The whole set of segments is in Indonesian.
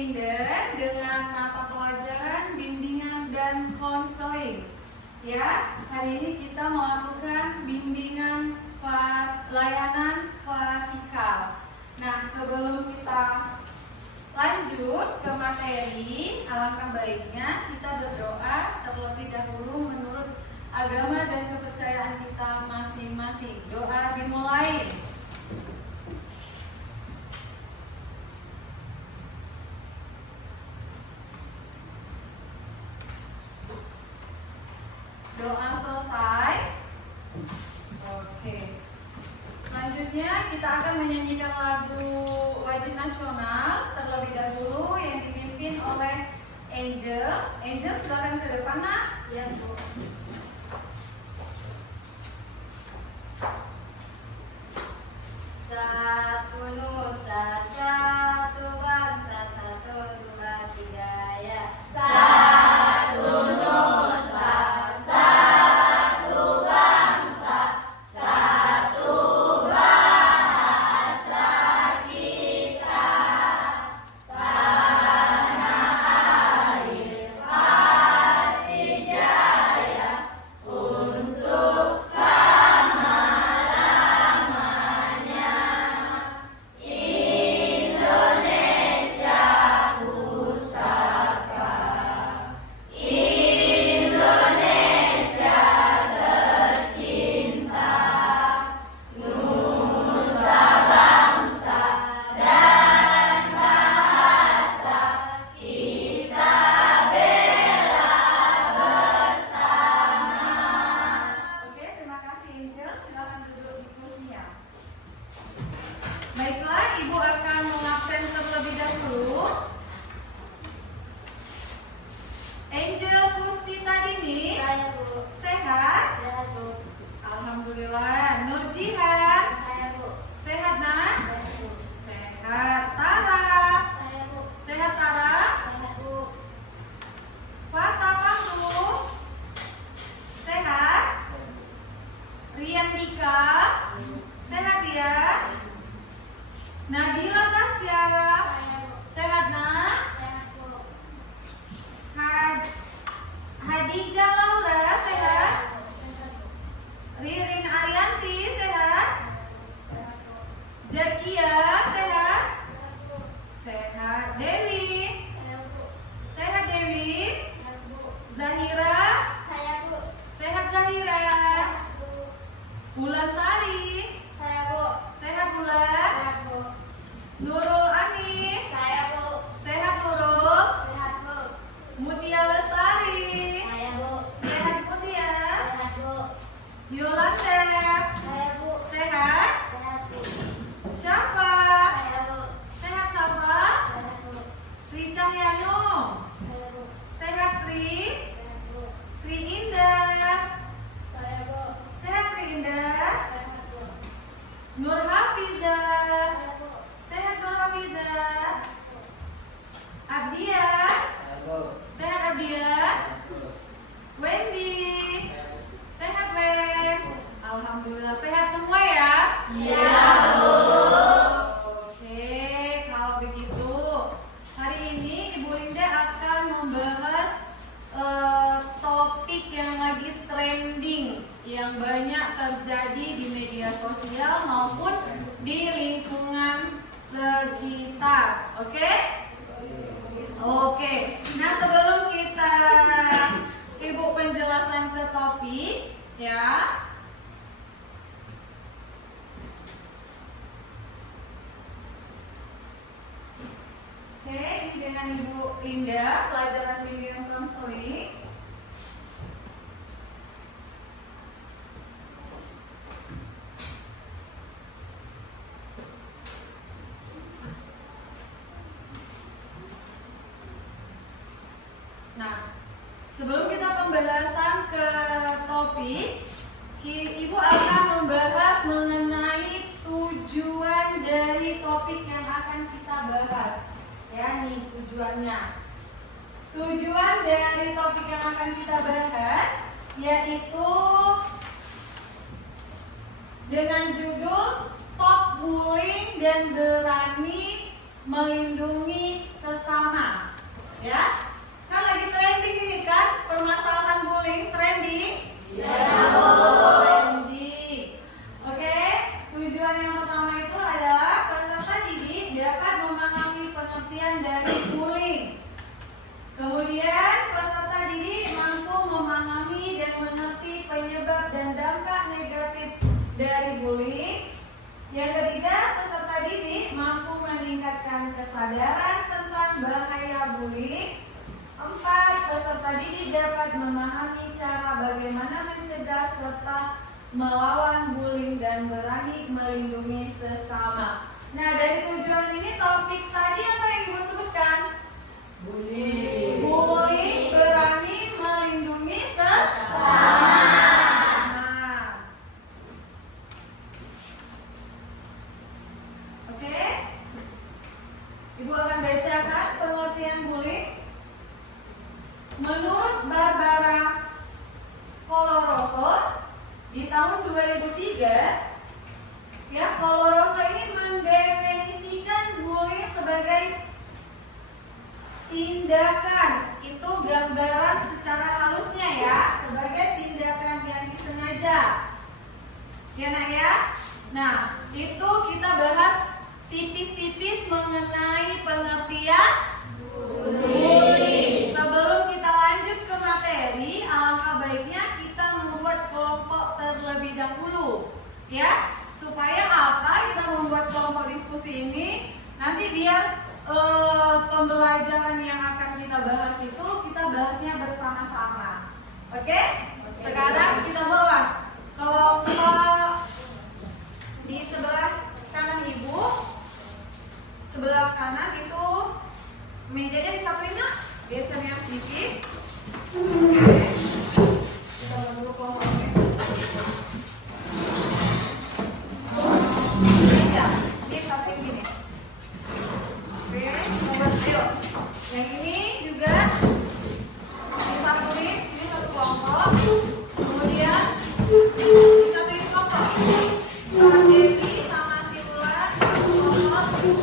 Indah dengan mata pelajaran bimbingan dan konseling. Ya, hari ini kita melakukan bimbingan layanan klasikal. Nah, sebelum kita lanjut ke materi, alangkah baiknya kita berdoa terlebih dahulu menurut agama dan kepercayaan kita masing-masing. Doa dimulai. Doa selesai. Oke. Selanjutnya kita akan menyanyikan lagu wajib nasional terlebih dahulu yang dipimpin oleh Angel. Angel, silakan ke depan, Nak. Siap, Bu. Satu nusa, satu bangsa, satu dua tiga ya. Satu nusa, satu bangsa, satu bahasa kita. Tanah air pasti jaya untuk selama-lamanya. Indonesia pusaka, Indonesia tercinta, nusa bangsa dan bahasa kita bela bersama. Oke, terima kasih Angel. Silakan duduk di kursinya. Baiklah, Ibu akan mengabsen terlebih dahulu. Angel Puspita Dini, Saya, Bu. sehat? Sehat, Bu. Alhamdulillah. Nur Jihan, Saya, Bu. sehat, Nak? Saya, Bu. Sehat. Tara, Saya, Bu. sehat Tara? Sehat, Bu. Fata Fahru, sehat? Rian Dika, sehat dia? Nabila Tasya, Saya, Bu. sehat Nak? Sehat, Bu. Hadijah Laura, sehat? Sehat, Bu. Ririn Arianti, sehat? Sehat, Bu. Jakia, sehat? Sehat, Bu. Sehat. Dewi, Sehat, Bu. sehat Dewi? Sehat, Bu. Zahira, Saya, Bu. sehat Zahira? Sehat, Bu. Bulan Sari, Saya, Bu. sehat Bulan? Sehat, Bu. Nurul Anis, Saya, Bu. sehat Nurul? Sehat, Bu. Mutia Lestari, Saya, Bu. sehat Mutia? Sehat, Bu. Yolanda, Saya, Bu. sehat? Sehat, Bu. Syafa, Saya, Bu. sehat Syafa? Sehat, Bu. Sri Cahyano, Saya, Bu. sehat Sri? Sehat, Bu. Sri Indah, Saya, Bu. sehat Sri Indah? Sehat, Bu. Nur Hafiza, Saya, Bu. sehat Nur Hafiza? Abdia, sehat Abdia? Wendy, sehat Wen? Alhamdulillah sehat semua ya? Iya, Bu. Oke, kalau begitu hari ini Ibu Linda akan membahas topik yang lagi trending, yang banyak terjadi di media sosial maupun di lingkungan sekitar. Oke? Oke. Nah, sebelum kita Ibu penjelasan ke topik ya. Oke, ini dengan Ibu Linda, pelajaran bimbingan konseling. Nah, sebelum kita pembahasan ke topik, Ibu akan membahas mengenai tujuan dari topik yang akan kita bahas. Ya, nih tujuannya. Tujuan dari topik yang akan kita bahas yaitu dengan judul Stop Bullying dan Berani Melindungi Sesama. Ya, kan lagi trending ini kan permasalahan bullying, trending. Trending. Oke, tujuan yang pertama itu adalah peserta didik dapat memahami pengertian dari bullying. Kemudian peserta didik mampu memahami dan mengerti penyebab dan dampak negatif dari bullying. Yang ketiga, peserta didik mampu meningkatkan kesadaran tentang bahaya bullying. 4. Peserta didik dapat memahami cara bagaimana mencegah serta melawan bullying dan berani melindungi sesama. Nah, dari tujuan ini topik tadi apa yang Ibu sebutkan? Bullying. Bullying, berani melindungi sesama. Oke. Ibu akan bacakan pengertian bullying. Menurut Barbara Coloroso di tahun 2003, ya, Coloroso ini mendefinisikan bullying sebagai tindakan, itu gambaran secara halusnya ya, sebagai tindakan yang disengaja. Ya nak ya? Nah, itu kita bahas tipis-tipis mengenai pengertian bullying. Sebelum kita lanjut ke materi, alangkah baiknya kita membuat kelompok terlebih dahulu, ya, supaya apa? Kita membuat kelompok diskusi ini nanti biar pembelajaran yang akan kita bahas itu kita bahasnya bersama-sama. Oke? Sekarang kita mulai kelompok di sebelah kanan Ibu. Sebelah kanan itu mejanya disatuin nggak? Gesernya sedikit. Oke. Kita dulu kelompoknya. Meja disatuin gini. Oke, nomor 0. Yang ini juga disatuin, ini satu kelompok. Kemudian disatuin kelompok. Kak Dewi sama si Ulan satu kelompok.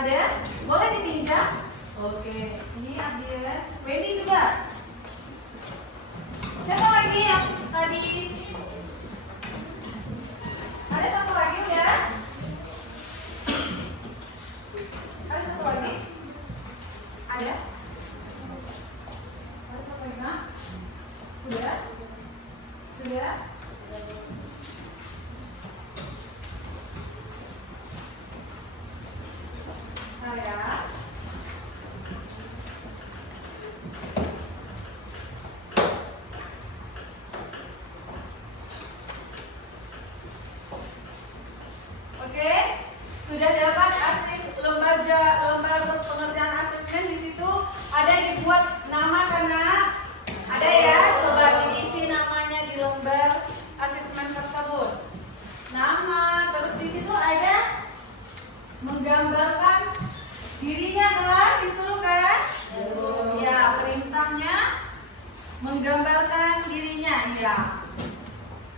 Ada? Boleh dipinjam? Oke, ini Adil. Wendy juga. Siapa lagi yang tadi? Ada satu lagi udah? Ada satu lagi? Ada? Ada satu lagi? Nah? Udah? Sudah? Nah ya. Oke, sudah dapat lembar pengerjaan asesmen. Di situ ada dibuat nama karena ada ya. Coba diisi namanya di lembar asesmen tersebut. Nama, terus di situ ada menggambarkan dirinya kan, disuruh kan? Ya, perintahnya menggambarkan dirinya, ya.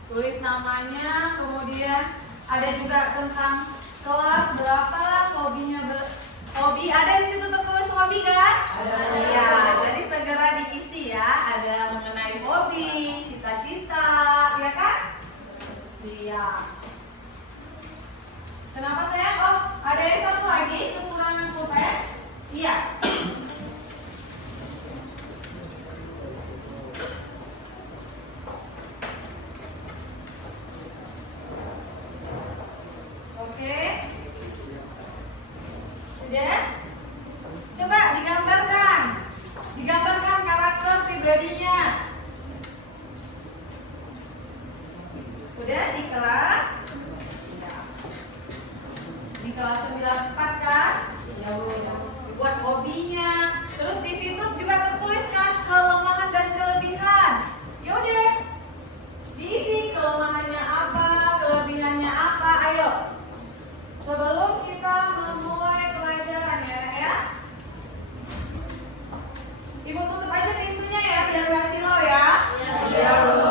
Tulis namanya, kemudian ada juga tentang kelas berapa, hobi ada di situ tertulis hobi kan? Ada. Ya, jadi segera diisi ya. Ada mengenai hobi, cita-cita, ya kan? Iya. Kenapa sayang? Oh, ada yang satu lagi kekurangan pulpen? Iya. Oke. Sudah? Coba digambarkan. Digambarkan karakter pribadinya. Udah di kelas? Di kelas 94 kan? Ya Bu. Dibuat hobinya. Terus di situ juga tertuliskan kelemahan dan kelebihan. Yaudah, diisi kelemahannya apa, kelebihannya apa. Ayo. Sebelum kita memulai pelajaran ya. Ibu tutup aja pintunya ya biar gak silau ya. Iya Bu.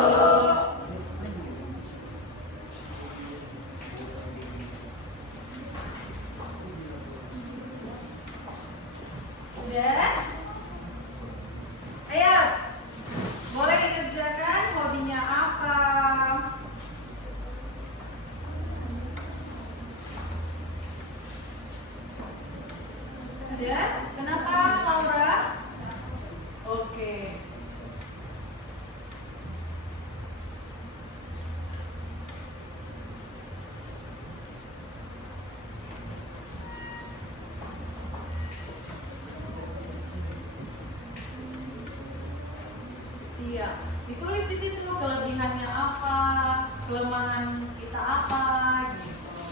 Sudah? Ayo, boleh dikerjakan hobinya apa? Sudah? Kenapa Laura? Oke. Iya, ditulis di situ kelebihannya apa, kelemahan kita apa, gitu.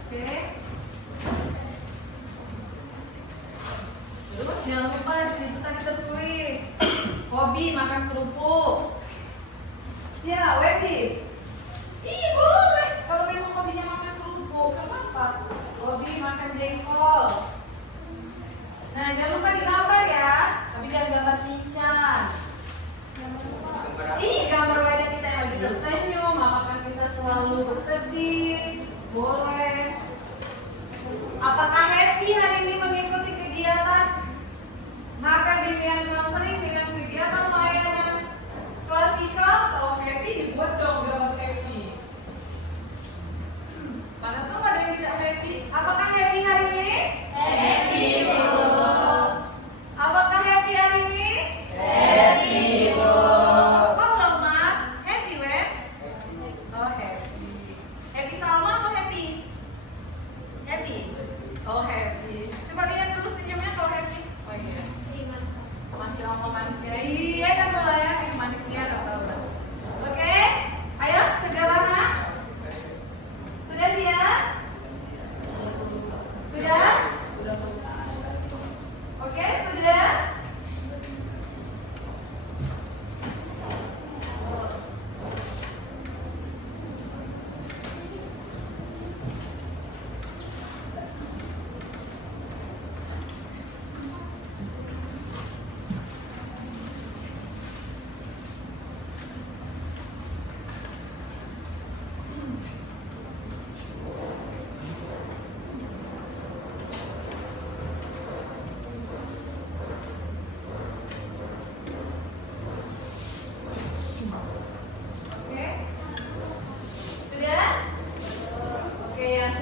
Oke. Terus jangan lupa di situ tadi tertulis hobi makan kerupuk. Ya, Wendy. Iya boleh. Kalau memang hobinya makan kerupuk, gak apa-apa. Hobi makan jengkol. Nah, jangan lupa digambar ya. Tapi jangan gambar Shinchan. Ih, gambar wajah kita yang lagi tersenyum. Apakah kita selalu bersedih? Boleh. Apakah happy hari ini mengikuti kegiatan? Maka demikian sering dengan kegiatan layanan klasikal. Kalau happy dibuat dong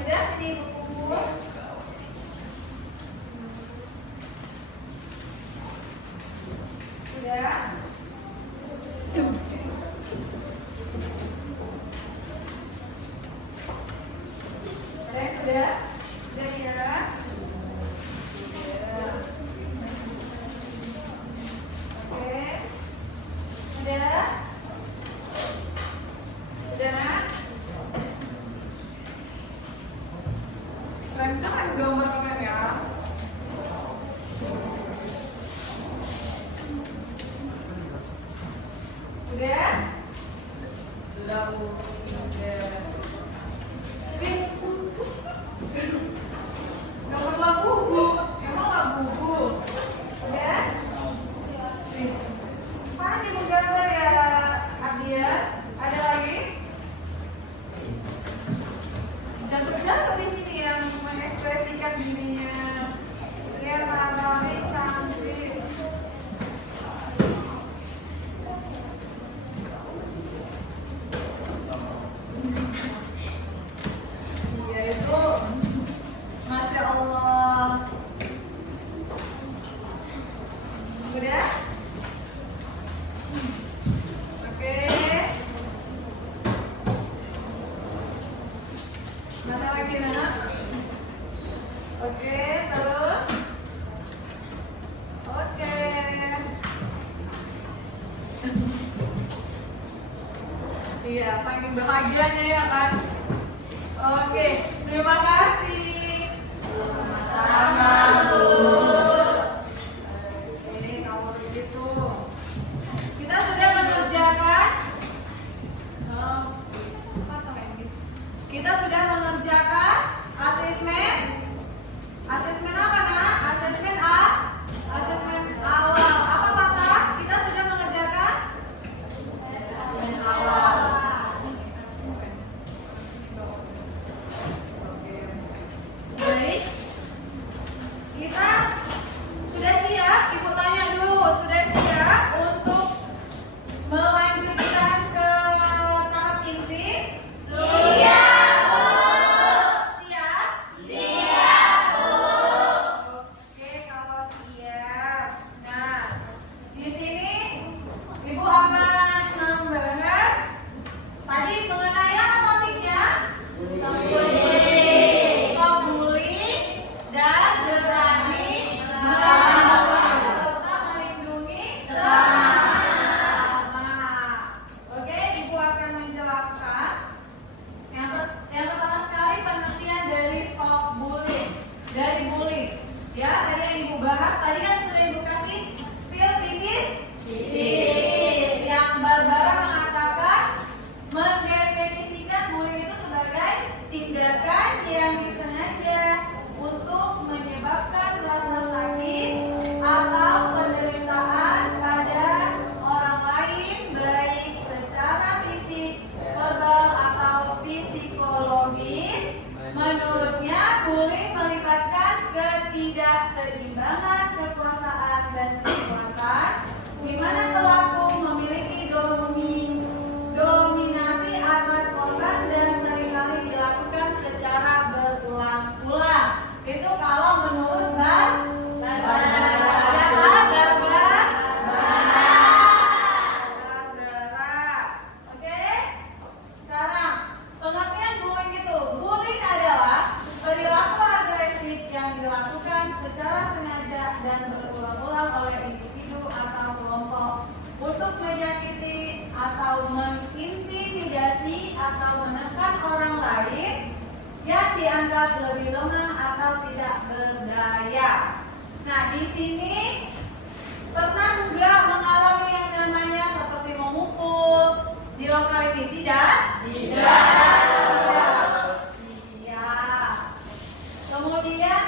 Sudah sini buku. Sudah. Ada yang sudah? Sudah ya? Sudah. Oke. Sudah? Sudah, Nak? Keren gambar kalian ya. Sudah? Sudah, Bu. Sudah. Tapi nggak pernah bubu. Emang nggak bubu? Udah? Nih. Mana ibu gambar ya, Abdia? Ada lagi? Jago-jago di sini yang mengekspresikan dirinya. Lihat Rani cantik. Iya itu, Masya Allah. Udah? Oke. Mana lagi, Nak? Oke, terus. Oke. Iya, saking bahagianya ya kan? Oke, terima kasih. Sama-sama, Bu. Oke, kalau begitu kita sudah mengerjakan. Kita sudah mengerjakan asesmen. Asesmen apa, Nak? Asesmen A. Asesmen awal. Apa kata? Kita sudah mengerjakan asesmen awal. Baik. Kita sudah siap? Ibu tanya dulu, sudah siap untuk melanjutkan ke tahap inti? Siap, Bu. Siap? Siap, Bu. Oke, kalau siap. Nah, di sini Ibu akan membahas tadi mengenai apa topiknya? Stop bullying dan berani serta melindungi sesama. Oke, Ibu akan menjelaskan yang pertama sekali pengertian dari stop bullying, dari bullying. Ya, tadi yang Ibu bahas, tadi kan sudah Ibu kasih spill tipis. Yang Barbara mengatakan mendefinisikan bullying itu sebagai tindakan yang disengaja untuk menyebabkan rasa sakit atau penderitaan pada orang lain, baik secara fisik, verbal atau psikologis. Menurutnya, bullying melibatkan ketidakseimbangan kekuasaan dan kekuatan, di mana pelaku memiliki dominasi atas korban dan seringkali dilakukan secara berulang-ulang. Itu kalau menurut Barbara. Siapa? Barbara. Oke? Sekarang, pengertian bullying itu. Bullying adalah perilaku agresif yang dilakukan secara sengaja dan berulang-ulang oleh individu atau kelompok untuk menyakiti atau mengintimidasi atau menekan orang lain yang dianggap lebih lemah atau tidak berdaya. Nah, di sini pernah nggak mengalami yang namanya seperti memukul di lokal ini? Tidak? Tidak. Iya. Kemudian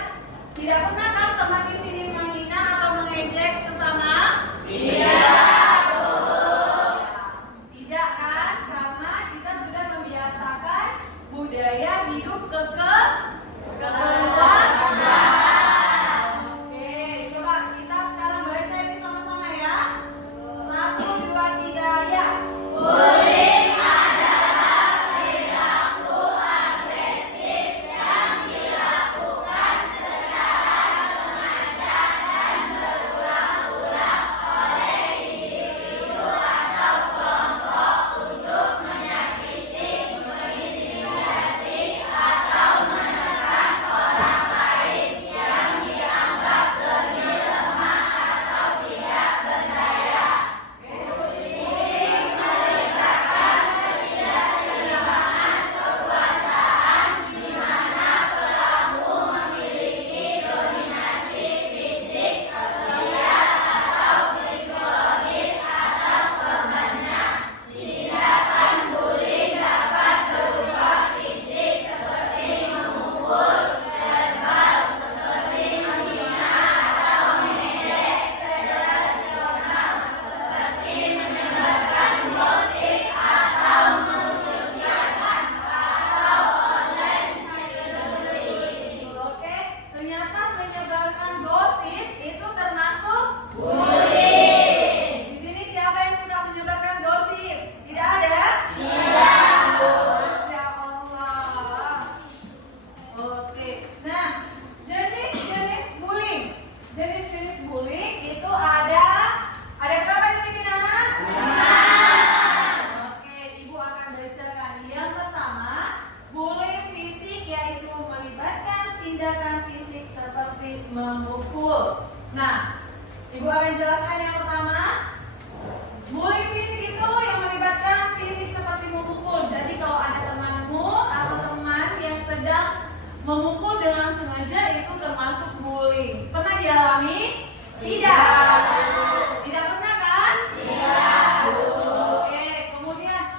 tidak pernah kan teman di sini menghina atau mengejek sesama? Tidak. Tidak kan? Karena kita sudah membiasakan budaya hidup kekeluargaan. Oke, coba kita sekarang baca ini sama-sama ya. 1, 2, 3 ya. Bullying adalah perilaku agresif dan tindakan fisik seperti memukul. Nah, Ibu akan jelaskan yang pertama. Bullying fisik itu yang melibatkan fisik seperti memukul. Jadi kalau ada temanmu atau teman yang sedang memukul dengan sengaja, itu termasuk bullying. Pernah dialami? Tidak. Tidak pernah kan? Tidak. Oke, kemudian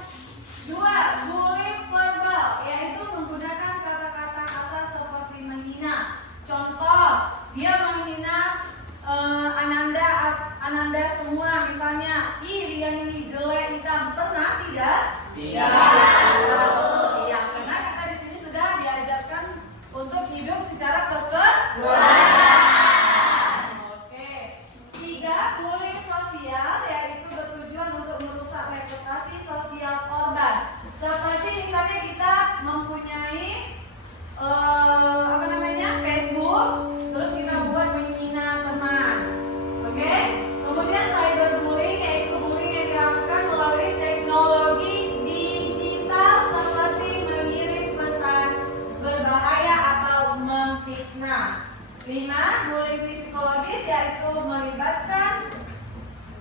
dua, bullying verbal, yaitu menggunakan kata-kata kasar seperti menghina. Contoh, dia menghina Ananda semua, misalnya, ih Rian ini jelek, hitam. Pernah tidak? Tidak. Iya, karena kita di sini sudah diajarkan untuk hidup secara kekeluargaan. Oke. Tiga, bullying sosial, yaitu bertujuan untuk merusak reputasi sosial korban. Seperti misalnya kita mempunyai Facebook, terus kita buat menghina teman. Oke. Kemudian cyberbullying, yaitu bullying yang dilakukan melalui teknologi digital seperti mengirim pesan berbahaya atau memfitnah. 5. Bullying psikologis, yaitu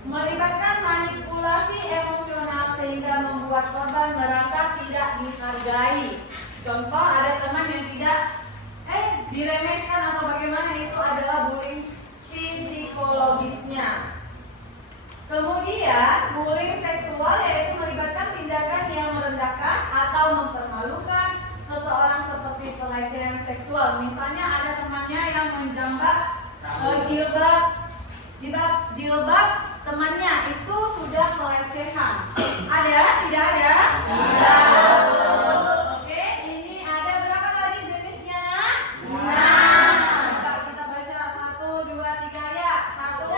melibatkan manipulasi emosional sehingga membuat korban merasa tidak dihargai. Contoh, ada teman yang tidak diremehkan atau bagaimana, itu adalah bullying psikologisnya. Kemudian bullying seksual, yaitu melibatkan tindakan yang merendahkan atau mempermalukan seseorang seperti pelecehan seksual. Misalnya ada temannya yang menjambak jilbab temannya, itu sudah pelecehan. Ada? Tidak ada? Tidak. Oke, ini ada berapa tadi jenisnya? 6. Kita baca 1, 2, 3 ya. 1.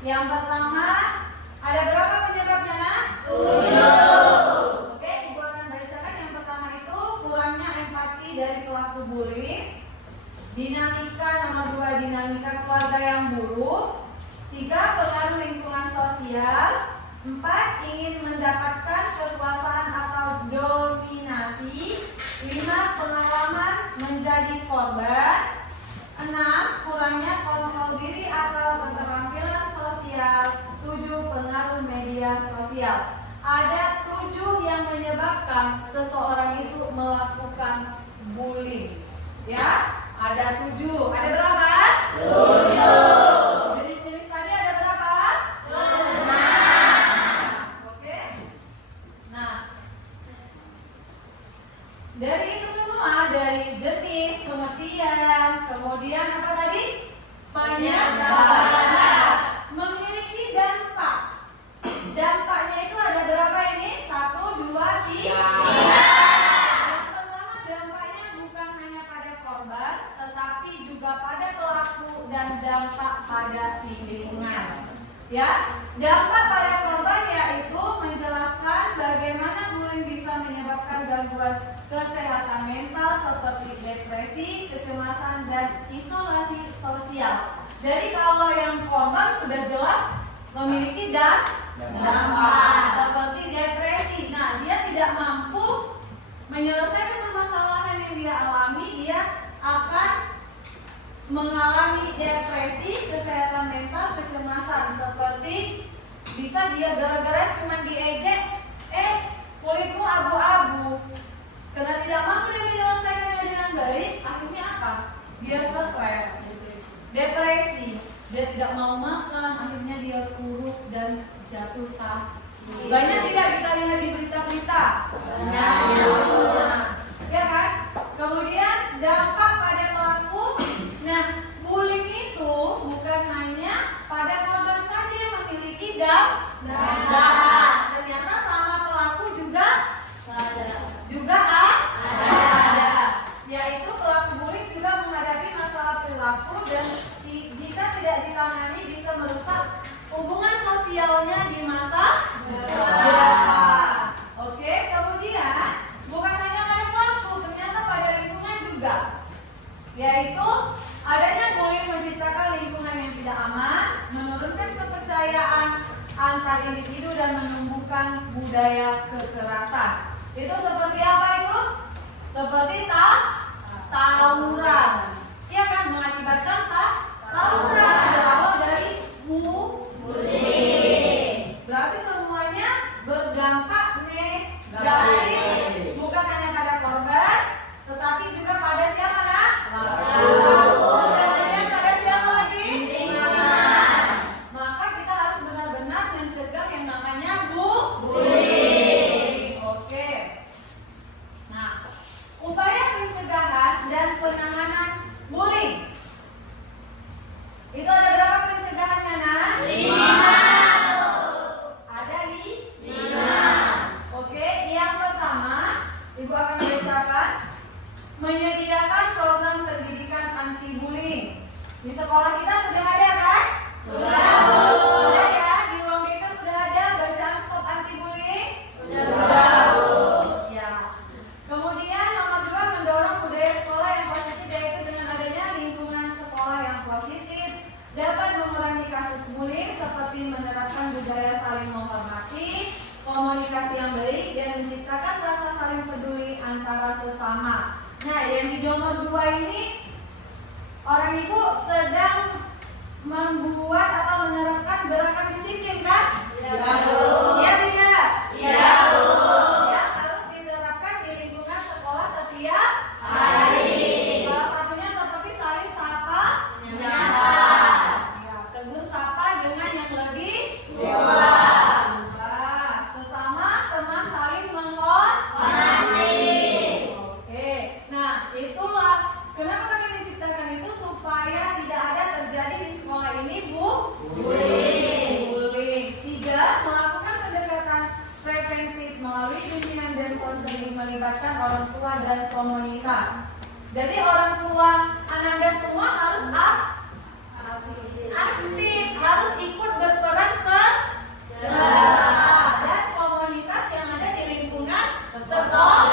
Yang pertama, ada berapa penyebabnya, Nak? 7. Oke, Ibu akan bacakan. Yang pertama itu kurangnya empati dari pelaku bullying. Dinamika, nomor 2, dinamika keluarga yang buruk. 3, pengaruh lingkungan sosial. 4, ingin mendapatkan kekuasaan atau dominasi. 5, pengalaman menjadi korban. 6, kurangnya kontrol diri atau keterampilan sosial. 7, pengaruh media sosial. Ada 7 yang menyebabkan seseorang itu melakukan bullying. Ya, ada 7. Ada berapa? 7. Jenis-jenis tadi ada berapa? 5. Oke. Nah, dari itu semua, dari jenis, pengertian, kemudian apa tadi? Penyebab. Memiliki dampak. Dampaknya itu ada berapa ini? 1, 2, 3. Yang pertama, dampaknya bukan hanya pada korban, tetapi juga pada pelaku dan dampak pada lingkungan. Ya, dampak pada korban yaitu menjelaskan bagaimana bullying bisa menyebabkan gangguan kesehatan mental seperti depresi, kecemasan, dan isolasi sosial. Jadi kalau yang korban sudah jelas memiliki dampak. Seperti depresi. Nah, dia tidak mampu menyelesaikan permasalahan yang dia alami, dia akan mengalami depresi, kesehatan mental, kecemasan. Seperti bisa dia gara-gara cuma diejek, kulitmu abu-abu. Karena tidak mampu dia menyelesaikannya dengan baik, akhirnya apa? Dia stres, depresi, dia tidak mau makan, akhirnya dia kurus dan jatuh sakit. Banyak tidak kita lihat di berita-berita? Banyak. Ya kan? Kemudian dampak pada pelaku. Nah, bullying itu bukan hanya pada korban saja yang memiliki dampak. Ternyata sama pelaku juga ada. Yaitu pelaku bullying juga menghadapi masalah perilaku dan jika tidak ditangani bisa merusak hubungan sosialnya di masa depan. Oke, kemudian bukan hanya pada pelaku, ternyata pada lingkungan juga. Yaitu adanya bullying menciptakan lingkungan yang tidak aman, menurunkan kepercayaan antar individu dan menumbuhkan budaya kekerasan. Itu seperti apa itu? Seperti tawuran. Iya kan, mengakibatkan tawuran berawal dari bullying. Berarti semuanya berdampak negatif, bukan hanya pada korban, tetapi juga pada siapa nak? Pelaku. Kemudian pada siapa lagi? Lingkungan. Maka kita harus benar-benar mencegah yang namanya bullying. Oke. Nah, upaya pencegahan dan penanganan bullying. Itu ada berapa pencegahannya, nak? 5. Ada 5. Oke, yang pertama, Ibu akan bacakan menyediakan program pendidikan anti bullying. Di sekolah kita sudah ada kan? Sudah ya, di ruang BK sudah ada bacaan stop anti bullying? Sudah. Ya. Kemudian nomor 2, mendorong budaya sekolah yang positif, yaitu dengan adanya lingkungan sekolah yang positif dapat mengurangi kasus bullying seperti menerapkan budaya saling menghormati, komunikasi yang baik, dan menciptakan rasa saling peduli antara sesama. Nah, yang di nomor 2 ini orang ibu sedang membuat atau menerapkan gerakan disiplin kan? Iya tidak? Iya. Yang harus diterapkan di lingkungan sekolah setiap hari. Salah satunya seperti saling sapa, menyapa. Ya, tegur sapa dengan yang lebih dewasa. Sesama teman saling menghormati. Oke. Nah, itulah kenapa kami menciptakan itu, supaya tidak ada terjadi di sekolah ini bullying. 3, melakukan pendekatan preventif melalui bimbingan dan konseling melibatkan orang tua dan komunitas. Jadi orang tua Ananda semua harus aktif, harus ikut berperan serta, dan komunitas yang ada di lingkungan sekolah.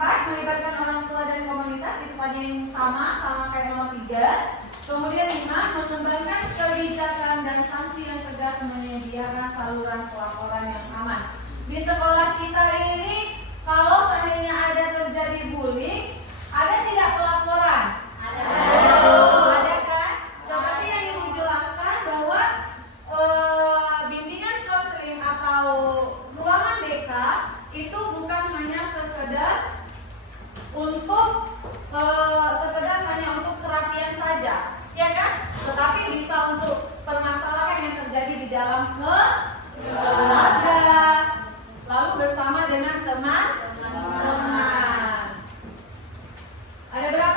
4 melibatkan orang tua dan komunitas, itu tadi yang sama kayak nomor 3. Kemudian 5, mengembangkan kebijakan dan sanksi yang tegas, menyediakan saluran pelaporan yang aman. Di sekolah kita ini, kalau seandainya ada terjadi bullying, ada tidak pelaporan? Ada kan? Seperti yang Ibu jelaskan bahwa bimbingan konseling atau ruangan BK itu bukan hanya sekedar hanya untuk terapian saja, ya kan? Tetapi bisa untuk permasalahan yang terjadi di dalam keluarga, lalu bersama dengan teman-teman. Ada berapa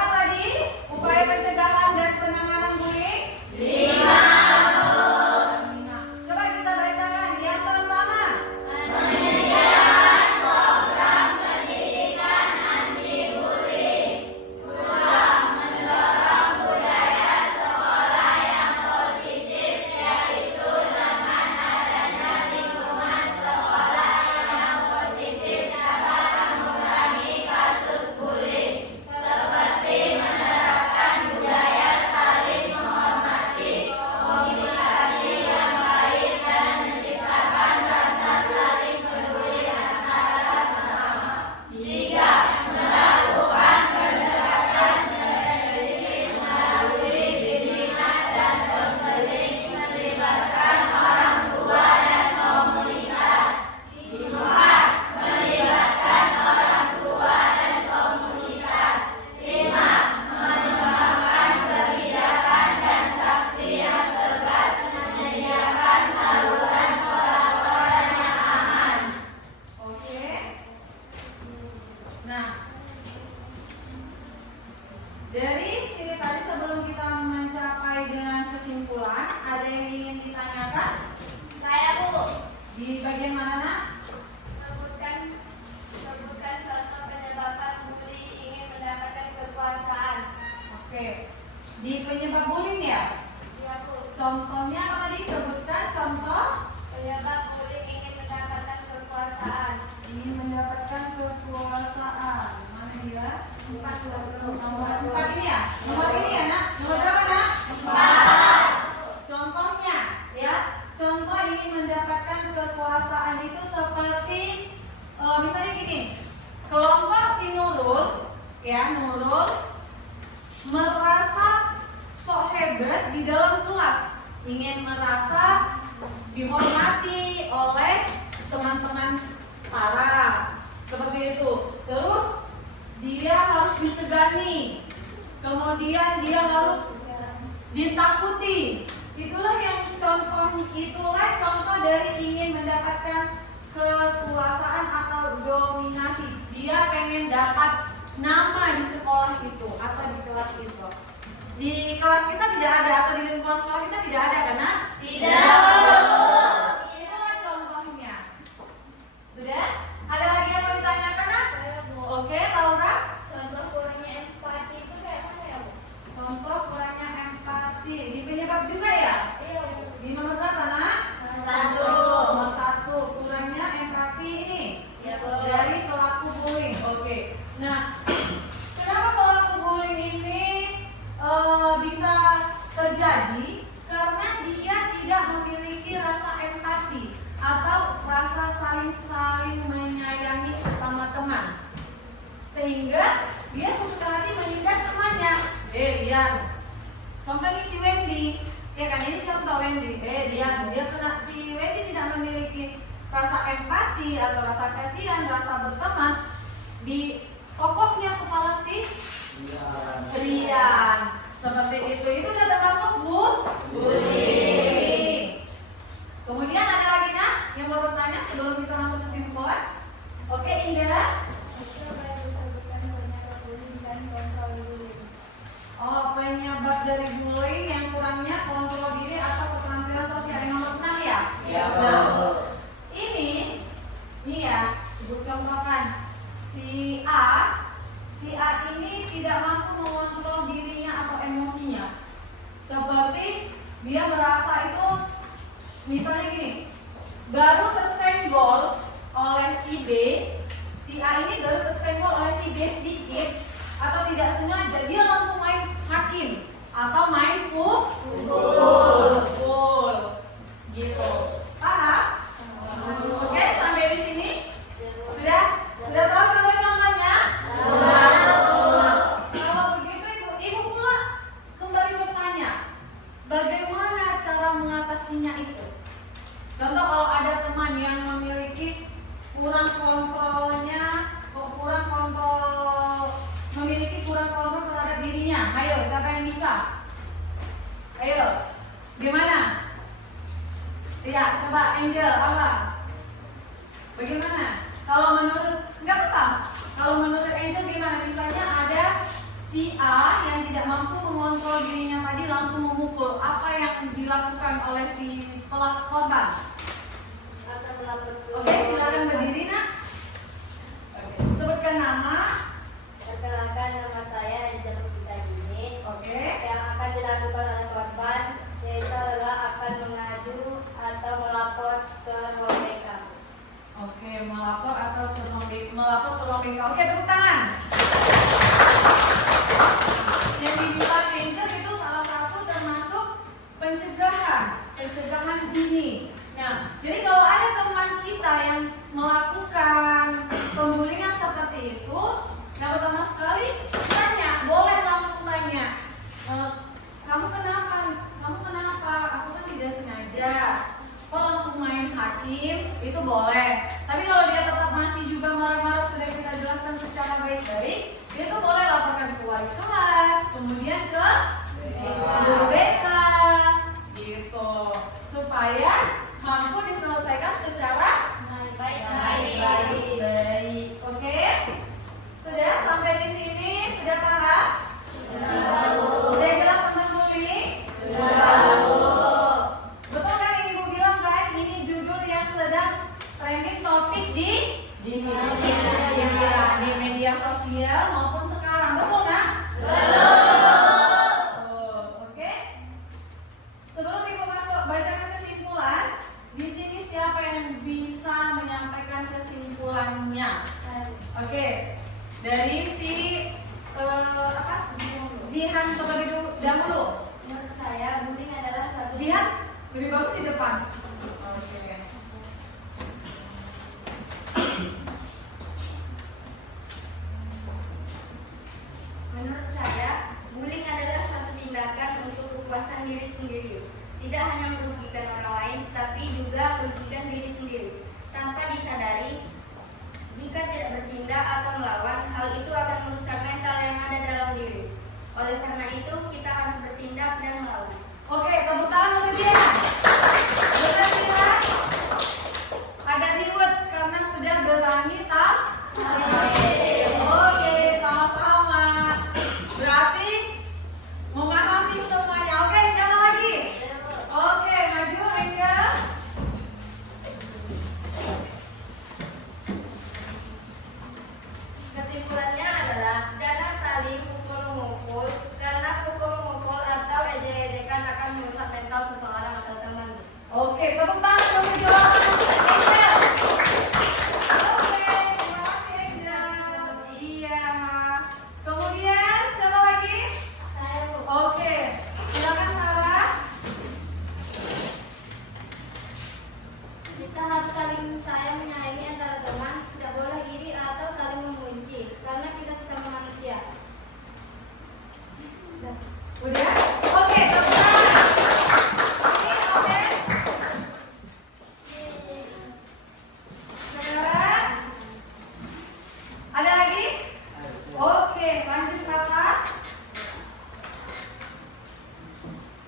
Di penyebab bullying ya? Iya, Bu. Contohnya apa tadi? Sebutkan contoh. Penyebab bullying ingin mendapatkan kekuasaan. Ingin mendapatkan kekuasaan. Mana dia? 4. Nomor 4 ini ya? Nomor ini ya nak? Nomor berapa nak? 4. Contohnya ya. Contoh ingin mendapatkan kekuasaan itu seperti misalnya gini. Kelompok si Nurul ya, Nurul merasa sok hebat di dalam kelas, ingin merasa dihormati oleh teman-teman Tara, seperti itu. Terus dia harus disegani, kemudian dia harus ditakuti. Itulah contoh dari ingin mendapatkan kekuasaan atau dominasi. Dia pengen dapat nama di sekolah itu atau di kelas itu. Di kelas kita tidak ada atau di lingkungan sekolah kita tidak ada karena itulah contohnya. Sudah? Ada lagi yang mau ditanyakan nak? Oke, Laura. Contoh kurangnya empati itu kayak mana ya, Bu? Contoh kurangnya empati di penyebab juga ya? Iya, Bu. Di nomor berapa nak? 1. Nomor 1 kurangnya empati ini Iya, Bu. dari pelaku bullying. Oke. Nah, kenapa pelaku bullying ini bisa terjadi? Karena dia tidak memiliki rasa empati atau rasa saling menyayangi sesama teman, sehingga dia sesuka hati menindas temannya. Dian, contoh nih si Wendy, ya kan ini contoh Wendy. Dia kena si Wendy tidak memiliki rasa empati atau rasa kasihan, rasa berteman di tokohnya kepala si Rian. Seperti itu udah termasuk bullying. Kemudian ada lagi nak yang mau bertanya sebelum kita masuk kesimpulan? Oke, Indra. Oh, penyebab dari bullying yang kurangnya kontrol diri atau keterampilan sosial yang nomor 6 ya? Iya, Bu. Nah, ini ya, Ibu contohkan. Si A ini tidak mampu mengontrol dirinya atau emosinya. Seperti dia merasa itu, misalnya gini, baru tersenggol oleh si B, si A ini baru tersenggol oleh si B sedikit atau tidak sengaja, dia langsung main hakim atau main pukul gitu. Paham? Oke, sampai di sini sudah tahu coba contohnya? Kalau begitu ibu pula kembali bertanya, bagaimana cara mengatasinya itu? Contoh kalau ada teman yang memiliki kurang kontrol terhadap dirinya, ayo siapa yang bisa? Ayo, gimana? Iya, coba Angel, apa? Bagaimana? Kalau menurut, nggak apa-apa. Kalau menurut Angel gimana? Misalnya ada si A yang tidak mampu mengontrol dirinya tadi langsung memukul. Apa yang dilakukan oleh si pelaku korban? Oke, silakan berdiri nak. Oke, sebutkan nama. Perkenalkan, nama saya Angel Rusita Gini. Oke. Yang akan dilakukan oleh korban yaitu adalah akan mengadu atau melapor ke ruang BK. Oke, melapor ke ruang BK. Oke, tepuk tangan. Yang dibilang Angel itu salah satu termasuk pencegahan dini. Nah, jadi kalau ada teman kita yang melakukan pembulian seperti itu, yang pertama sekali tanya, boleh langsung tanya, kamu kenapa? Aku kan tidak sengaja. Kok langsung main hakim? Itu boleh. Tapi kalau dia tetap masih juga marah-marah, sudah kita jelaskan secara baik-baik, dia tuh boleh laporkan ke wali kelas, kemudian ke guru BK, gitu, supaya mampu diselesaikan secara baik-baik. Oke? Sudah sampai di sini? Sudah paham? Sudah jelas tentang bullying? Betul kan yang Ibu bilang kan? Ini judul yang sedang trending topik di media sosial maupun sekarang. Betul nak? Betul. terlebih dahulu? Menurut saya, bullying adalah suatu Jihan, lebih bagus di depan. Oke. Menurut saya, bullying adalah suatu tindakan untuk kepuasan diri sendiri. Tidak hanya merugikan orang lain, tapi juga merugikan diri sendiri. Tanpa disadari, jika tidak bertindak atau melawan, hal itu akan merusak mental yang ada dalam diri. Oleh karena itu, kita harus bertindak dan melawan. Oke, tepuk tangan untuk dia. Benar tidak? Ada reward karena sudah berani Oke, sama-sama. Berarti memahami semuanya. Oke, siapa lagi? Oke, maju Media. Kesimpulannya adalah jangan saling pukul-memukul karena pukul-memukul atau ejek-ejekan akan merusak mental seseorang atau teman. Oke, tepuk tangan untuk jawaban Angel. Oke, terima kasih Angel. Iya. Kemudian siapa lagi? Saya Oke, silakan Sarah. Kita harus saling sayang menyayangi antara teman, tidak boleh iri atau saling membenci, karena kita sesama manusia. Udah? Oke, tepuk tangan. Ini oke. Saudara? Ada lagi? Oke, lanjut kata.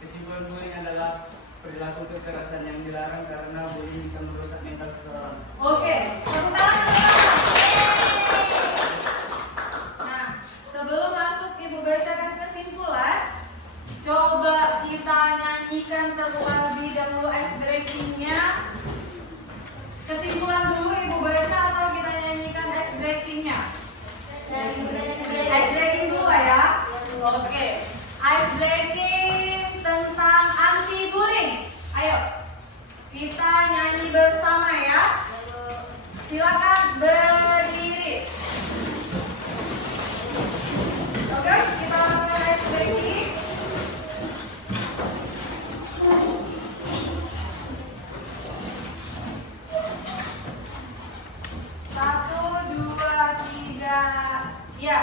Kesimpulan bullying adalah perilaku kekerasan yang dilarang karena bullying bisa merusak mental seseorang. Oke, tepuk tangan saudara. Nah, sebelum masuk Ibu bacakan kesimpulan, coba kita nyanyikan terlebih dahulu ice breakingnya. Kesimpulan dulu Ibu baca atau kita nyanyikan ice breakingnya? Ice breaking dulu lah ya. Oke, ice breaking tentang anti bullying. Ayo, kita nyanyi bersama ya. Silakan berdiri. Oke, kita lakukan ice breaking. Satu, dua, tiga, ya.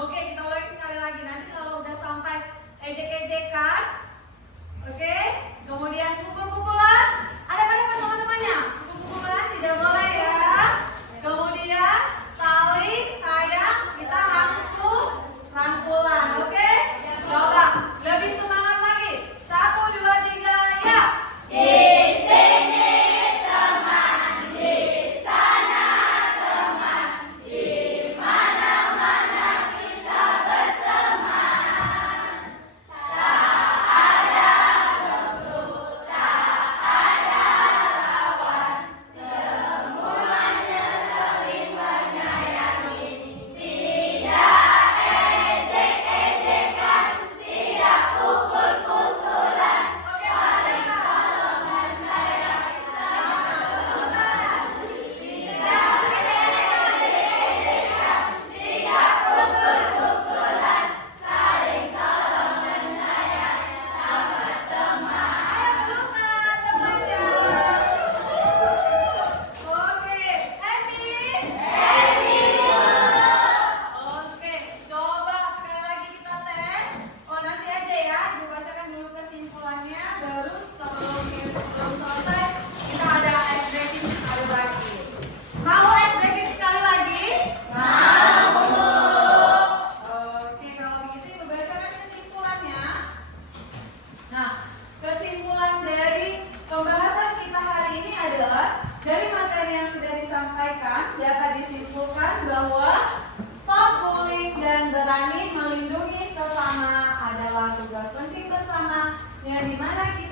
Oke, kita ulangi sekali lagi. Nanti kalau udah sampai ejek-ejekan, oke, kemudian pukul-pukulan, ada pada teman-temannya. Pukul-pukulan tidak boleh ya. Kemudian saling sayang, kita rangkulan, oke? Coba lebih semangat lagi. Satu, dua, tiga, ya.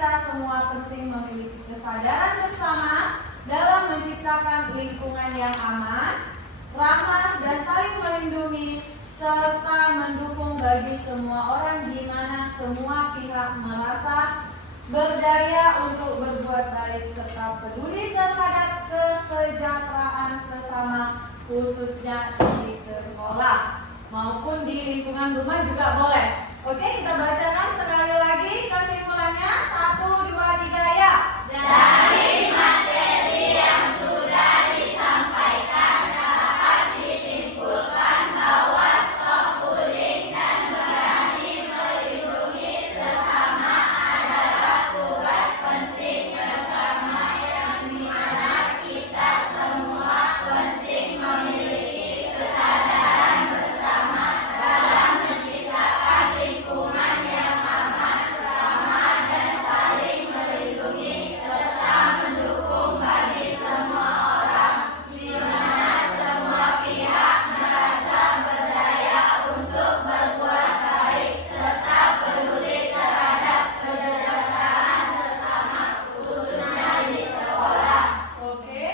kita semua penting memiliki kesadaran bersama dalam menciptakan lingkungan yang aman, ramah, dan saling melindungi, serta mendukung bagi semua orang di mana semua pihak merasa berdaya untuk berbuat baik serta peduli terhadap kesejahteraan sesama, khususnya di sekolah maupun di lingkungan rumah juga boleh. Oke, kita bacakan sekali lagi kesimpulannya. 1, 2, 3 ya. Dari materi yang sudah disampaikan dapat disimpulkan bahwa stok bullying dan berani melindungi sesama adalah tugas penting bersama yang dimana kita semua penting memiliki kesadaran bersama dalam menciptakan lingkungan yang aman, ramah, dan saling melindungi serta mendukung bagi semua orang di mana semua pihak merasa berdaya untuk berbuat baik serta peduli terhadap kesejahteraan sesama, khususnya di sekolah. Oke,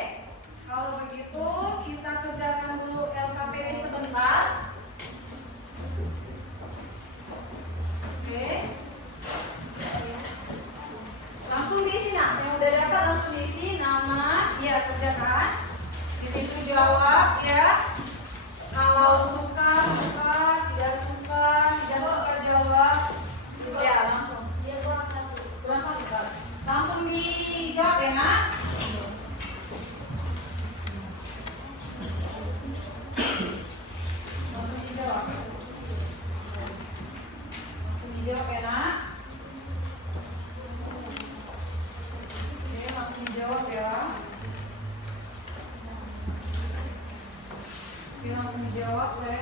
kalau begitu kita kerjakan dulu LKPD sebentar. Oke, langsung diisi nak. Yang udah dapat langsung diisi nama, ya kerjakan. Di situ jawab ya. Kalau suka, suka, tidak suka, tidak suka jawab. Ya langsung. Kurang satu Kak. Langsung dijawab ya nak. Langsung dijawab. Langsung dijawab ya nak. Oke, langsung dijawab ya. Oke, langsung dijawab ya.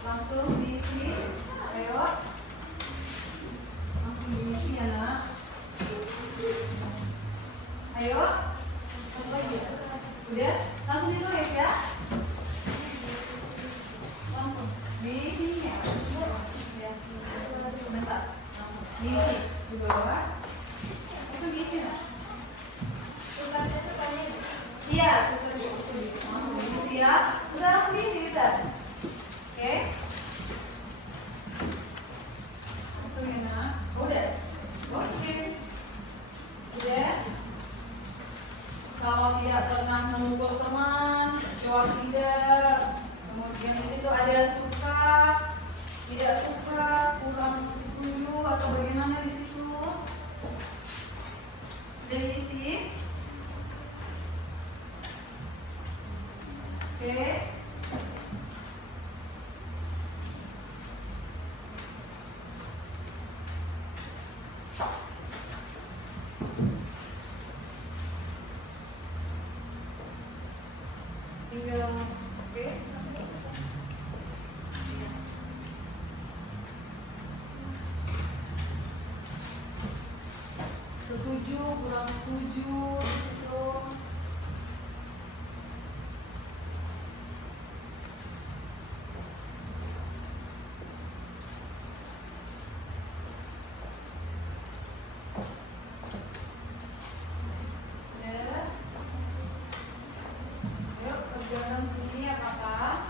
Langsung diisi. Ayo. Langsung diisi ya nak. Ayo. Udah? Langsung ditulis ya. Langsung diisi ya. Ya. Bentar. Langsung diisi. Di bawah. Langsung diisi nak. Iya, seperti itu. Langsung diisi ya. Udah langsung diisi kita. Oke. Langsung ya nak. Udah. Oke. Sudah. Kalau tidak pernah memukul teman, jawab tidak. Kemudian di situ ada suka, tidak suka, kurang setuju atau bagaimana di situ. Sudah diisi. Oke. Tinggal oke. Setuju, kurang setuju di situ. Sudah. Yuk, kerjakan sendiri ya kakak.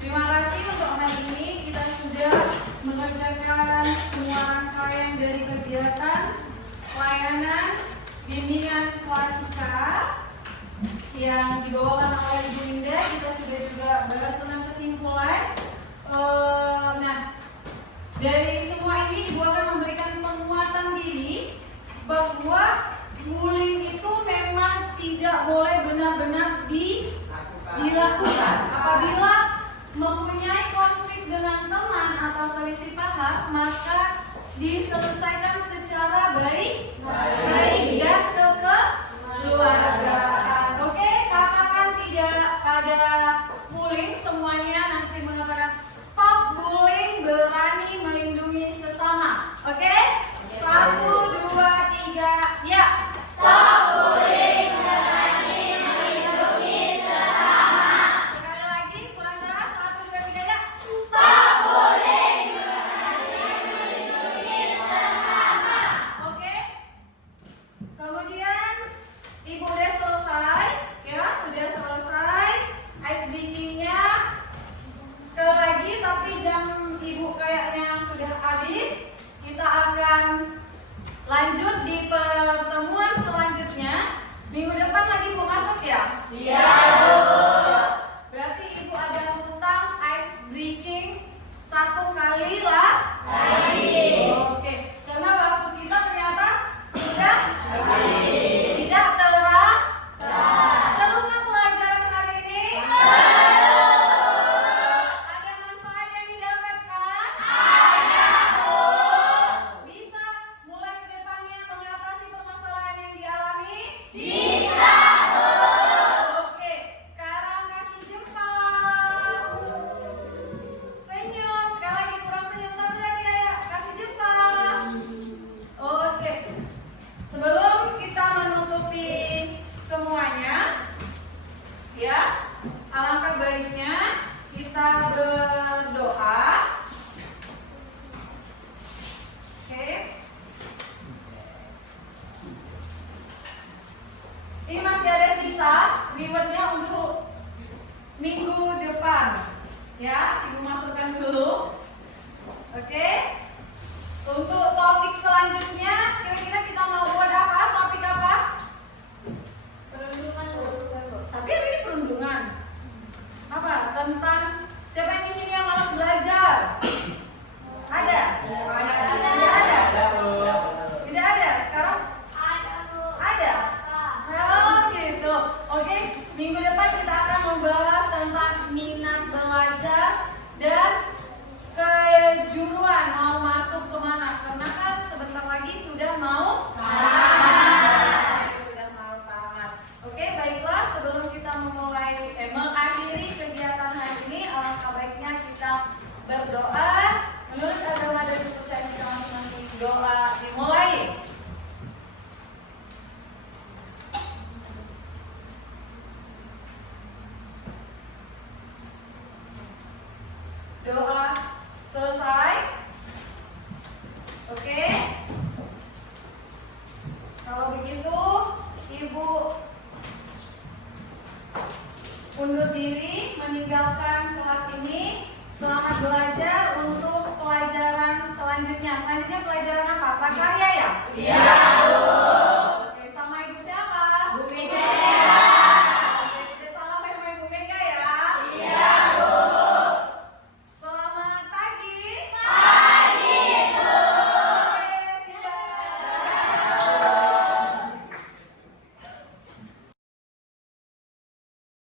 terima kasih untuk hari ini kita sudah mengerjakan semua rangkaian dari kegiatan pelayanan bimbingan klasika yang dibawakan oleh Ibu Linda. Kita sudah juga bahas tentang kesimpulan. Nah, dari semua ini Ibu akan memberikan penguatan diri bahwa bullying itu memang tidak boleh benar-benar dilakukan. Apabila mempunyai konflik dengan teman atau selisih paham, maka diselesaikan secara baik dan kekeluargaan. Oke, katakan tidak pada bullying. Semuanya nanti mengatakan stop bullying, berani melindungi sesama. Oke? 1, 2, 3, ya. Stop bullying, berani melindungi sesama. Sekali lagi, kurang keras. 1, 2, 3, ya. Stop bullying, berani melindungi sesama. Oke. Kemudian Ibu udah selesai, ya, sudah selesai ice breaking-nya. Sekali lagi, tapi jam Ibu kayaknya sudah habis. Kita akan lanjut di pertemuan selanjutnya. Minggu depan lagi mau masuk ya? Iya, Bu. Berarti Ibu ada hutang ice breaking 1 kali lah. Lagi. Oke, karena waktu kita ternyata sudah tidak Serukah pelajaran hari ini? Ada manfaat yang didapatkan? Bisa mulai ke depannya mengatasi permasalahan yang dialami? Bisa, Bu. Oke, sekarang kasih jempol. Senyum, sekali lagi kurang senyum. 1, 2, 3, ya. Kasih jempol. Oke, sebelum kita menutupi semuanya, ya, alangkah baiknya kita berdoa. Oke. Ini masih ada sisa rewardnya untuk minggu depan, ya. Ibu masukkan dulu. Oke. Untuk topik selanjutnya, kira-kira kita mau buat apa? Topik apa? Perundungan, Bu. Tapi hari ini perundungan. Apa? Tentang siapa yang di sini yang malas belajar? Ada? Tidak ada. Tidak ada. Sekarang Ada, Bu. ada. Oh gitu. Oke, minggu depan kita akan membahas tentang minat belajar dan kejuruan mau masuk kemana. Karena kan sebentar lagi sudah mau sudah mau tamat. Oke, baiklah, sebelum kita mengakhiri kegiatan hari ini, alangkah baiknya kita berdoa. Menurut agama dan kepercayaan kita masing-masing, doa dimulai. Doa selesai. Oke. Kalau begitu, Ibu undur diri meninggalkan kelas ini. Selamat belajar untuk pelajaran selanjutnya. Selanjutnya pelajaran apa? Prakarya ya? Iya.